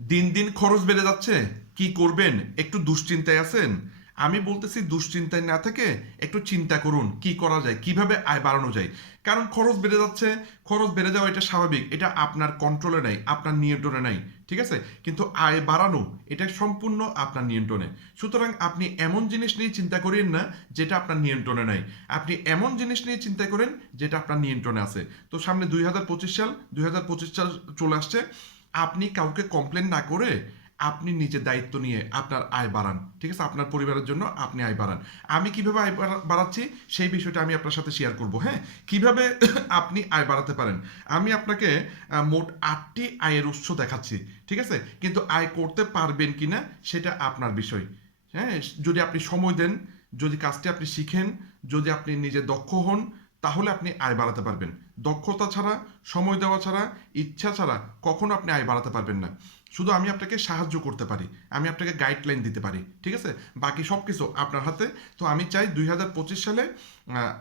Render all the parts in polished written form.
দিন দিন খরচ বেড়ে যাচ্ছে, কি করবেন? একটু দুশ্চিন্তায় আছেন? আমি বলতেছি দুশ্চিন্তায় না থেকে একটু চিন্তা করুন কি করা যায়, কিভাবে আয় বাড়ানো যায়। কারণ খরচ বেড়ে যাচ্ছে, খরচ বেড়ে যাওয়া এটা স্বাভাবিক, এটা আপনার কন্ট্রোলে নাই, আপনার নিয়ন্ত্রণে নাই, ঠিক আছে? কিন্তু আয় বাড়ানো এটা সম্পূর্ণ আপনার নিয়ন্ত্রণে। সুতরাং আপনি এমন জিনিস নিয়ে চিন্তা করেন না যেটা আপনার নিয়ন্ত্রণে নাই, আপনি এমন জিনিস নিয়ে চিন্তা করেন যেটা আপনার নিয়ন্ত্রণে আছে। তো সামনে 2025 সাল, 2025 সাল চলে আসছে। আপনি কাউকে কমপ্লেন না করে আপনি নিজের দায়িত্ব নিয়ে আপনার আয় বাড়ান, ঠিক আছে? আপনার পরিবারের জন্য আপনি আয় বাড়ান। আমি কিভাবে আয় বাড়াচ্ছি সেই বিষয়টা আমি আপনার সাথে শেয়ার করব। হ্যাঁ, কিভাবে আপনি আয় বাড়াতে পারেন। আমি আপনাকে মোট 8টি আয়ের উৎস দেখাচ্ছি, ঠিক আছে? কিন্তু আয় করতে পারবেন কিনা সেটা আপনার বিষয়। হ্যাঁ, যদি আপনি সময় দেন, যদি কাজটি আপনি শিখেন, যদি আপনি নিজে দক্ষ হন, তাহলে আপনি আয় বাড়াতে পারবেন। দক্ষতা ছাড়া, সময় দেওয়া ছাড়া, ইচ্ছা ছাড়া কখনো আপনি আয় বাড়াতে পারবেন না। শুধু আমি আপনাকে সাহায্য করতে পারি, আমি আপনাকে গাইডলাইন দিতে পারি, ঠিক আছে? বাকি সব কিছু আপনার হাতে। তো আমি চাই 2025 সালে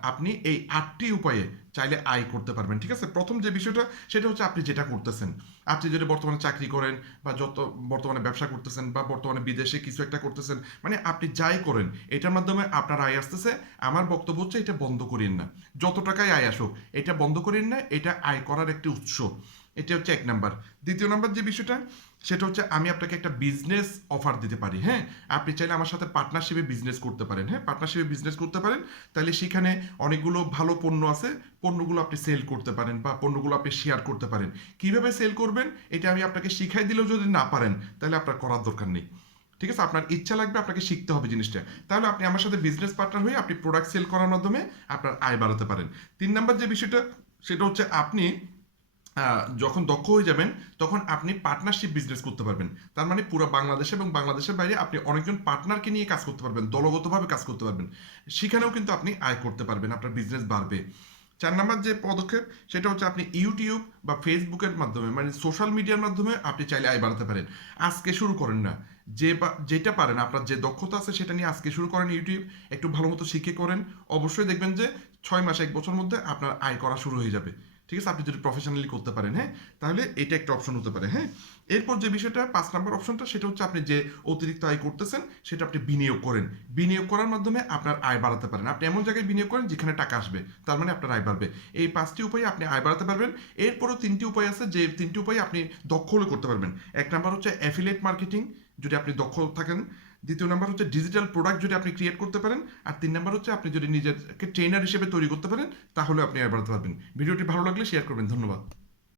আপনি এই 8টি উপায়ে চাইলে আয় করতে পারবেন, ঠিক আছে? প্রথম যে বিষয়টা সেটা হচ্ছে আপনি যেটা করতেছেন। আপনি যদি বর্তমানে চাকরি করেন, বা যত বর্তমানে ব্যবসা করতেছেন, বা বর্তমানে বিদেশে কিছু একটা করতেছেন, মানে আপনি যাই করেন এটার মাধ্যমে আপনার আয় আসতেছে। আমার বক্তব্য হচ্ছে এটা বন্ধ করেন না। যত টাকায় আয় আসুক এটা বন্ধ করেন না, এটা আয় করার একটি উৎস। এটা হচ্ছে 1 নাম্বার। দ্বিতীয় নাম্বার যে বিষয়টা সেটা হচ্ছে আমি আপনাকে একটা বিজনেস অফার দিতে পারি। হ্যাঁ, আপনি চাইলে আমার সাথে পার্টনারশিপে বিজনেস করতে পারেন। হ্যাঁ, পার্টনারশিপে বিজনেস করতে পারেন। তাহলে সেখানে অনেকগুলো ভালো পণ্য আছে, পণ্যগুলো আপনি সেল করতে পারেন, বা পণ্যগুলো আপনি শেয়ার করতে পারেন। কিভাবে সেল করবেন এটা আমি আপনাকে শিখাই দিলেও যদি না পারেন তাহলে আপনার করার দরকার নেই, ঠিক আছে? আপনার ইচ্ছা লাগবে, আপনাকে শিখতে হবে জিনিসটা। তাহলে আপনি আমার সাথে বিজনেস পার্টনার হয়ে আপনি প্রোডাক্ট সেল করার মাধ্যমে আপনার আয় বাড়াতে পারেন। 3 নাম্বার যে বিষয়টা সেটা হচ্ছে আপনি যখন দক্ষ হয়ে যাবেন তখন আপনি পার্টনারশিপ বিজনেস করতে পারবেন। তার মানে পুরো বাংলাদেশে এবং বাংলাদেশের বাইরে আপনি অনেকজন পার্টনারকে নিয়ে কাজ করতে পারবেন, দলগতভাবে কাজ করতে পারবেন। সেখানেও কিন্তু আপনি আয় করতে পারবেন, আপনার বিজনেস বাড়বে। 4 নাম্বার যে পদক্ষেপ সেটা হচ্ছে আপনি ইউটিউব বা ফেসবুকের মাধ্যমে, মানে সোশ্যাল মিডিয়ার মাধ্যমে আপনি চাইলে আয় বাড়াতে পারেন। আজকে শুরু করেন না, যেটা পারেন, আপনার যে দক্ষতা আছে সেটা নিয়ে আজকে শুরু করেন। ইউটিউব একটু ভালো মতো শিখে করেন। অবশ্যই দেখবেন যে 6 মাস 1 বছর মধ্যে আপনার আয় করা শুরু হয়ে যাবে, ঠিক আছে? আপনি যদি প্রফেশনালি করতে পারেন, হ্যাঁ, তাহলে এটা একটা অপশন হতে পারে। হ্যাঁ, এরপর যে বিষয়টা 5 নাম্বার অপশনটা সেটা হচ্ছে আপনি যে অতিরিক্ত আয় করতেছেন সেটা আপনি বিনিয়োগ করেন। বিনিয়োগ করার মাধ্যমে আপনার আয় বাড়াতে পারেন। আপনি এমন জায়গায় বিনিয়োগ করেন যেখানে টাকা আসবে, তার মানে আপনার আয় বাড়বে। এই 5টি উপায়ে আপনি আয় বাড়াতে পারবেন। এরপরও 3টি উপায় আছে, যে 3টি উপায় আপনি দক্ষ হলে করতে পারবেন। 1 নাম্বার হচ্ছে অ্যাফিলিয়েট মার্কেটিং, যদি আপনি দক্ষ থাকেন। 2য় নাম্বার হচ্ছে ডিজিটাল প্রোডাক্ট যদি আপনি ক্রিয়েট করতে পারেন। আর 3 নাম্বার হচ্ছে আপনি যদি নিজেকে ট্রেনার হিসেবে তৈরি করতে পারেন, তাহলে আপনি আয় বাড়াতে পারবেন। ভিডিওটি ভালো লাগলে শেয়ার করবেন। ধন্যবাদ।